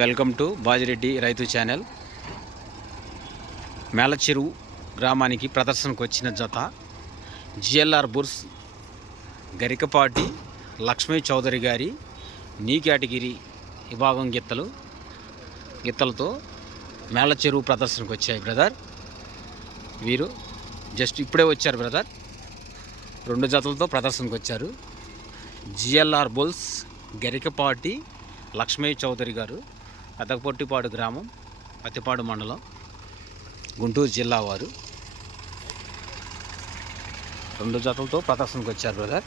Welcome to Bajireddy రైతు channel. Melacheruvu గ్రామానికి ప్రదర్శనకు వచ్చిన జత జిఎల్ఆర్ బుల్స్ గరికపాటి లక్ష్మీ చౌదరి గారి నీ కేటగిరీ విభాగం గిత్తలతో మేలచెరువు ప్రదర్శనకు వచ్చాయి బ్రదర్. వీరు జస్ట్ ఇప్పుడే వచ్చారు బ్రదర్. 2 జతలతో ప్రదర్శనకు వచ్చారు. జిఎల్ఆర్ బుల్స్ గరికపాటి లక్ష్మీ చౌదరి గారు, పెద్దపొట్టిపాడు గ్రామం, పత్తిపాడు మండలం, గుంటూరు జిల్లా వారు 2 జతలతో ప్రదర్శనకు వచ్చారు brother.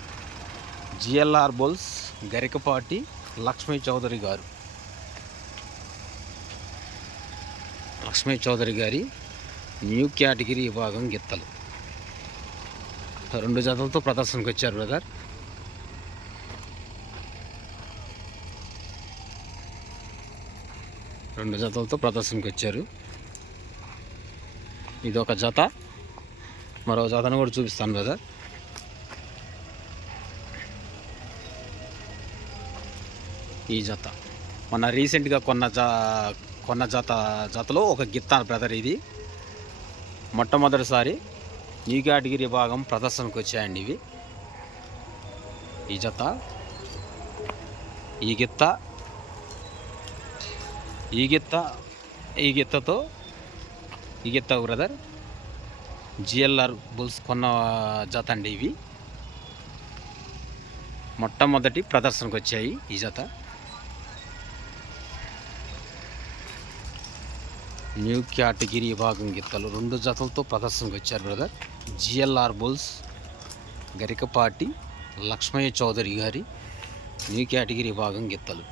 GLR bulls Garikapati Lakshmi Chowdary garu, Lakshmi Chowdary గారి న్యూ కేటగిరీ విభాగం గిత్తలు 2 జతలతో ప్రదర్శనకు వచ్చారు బ్రదర్. రెండు జతలతో ప్రదర్శనకు వచ్చారు. ఇది ఒక జత, మరో జతను కూడా చూపిస్తాను బ్రదర్. ఈ జత మొన్న రీసెంట్గా కొన్న జతలో ఒక గిత్త బ్రదర్. ఇది మొట్టమొదటిసారి న్యూ కేటగిరీ విభాగం ప్రదర్శనకు వచ్చాయండి ఇవి. ఈ జత, ఈ గిత్త బ్రదర్ జిఎల్ఆర్ బుల్స్ కొన్న జత అండి. ఇవి మొట్టమొదటి ప్రదర్శనకు వచ్చాయి. ఈ జత న్యూ కేటగిరీ విభాగం గిత్తలు 2 జతలతో ప్రదర్శనకు వచ్చారు brother. GLR bulls Garikapati Lakshmaiah Chowdary గారి న్యూ కేటగిరీ విభాగం గిత్తలు.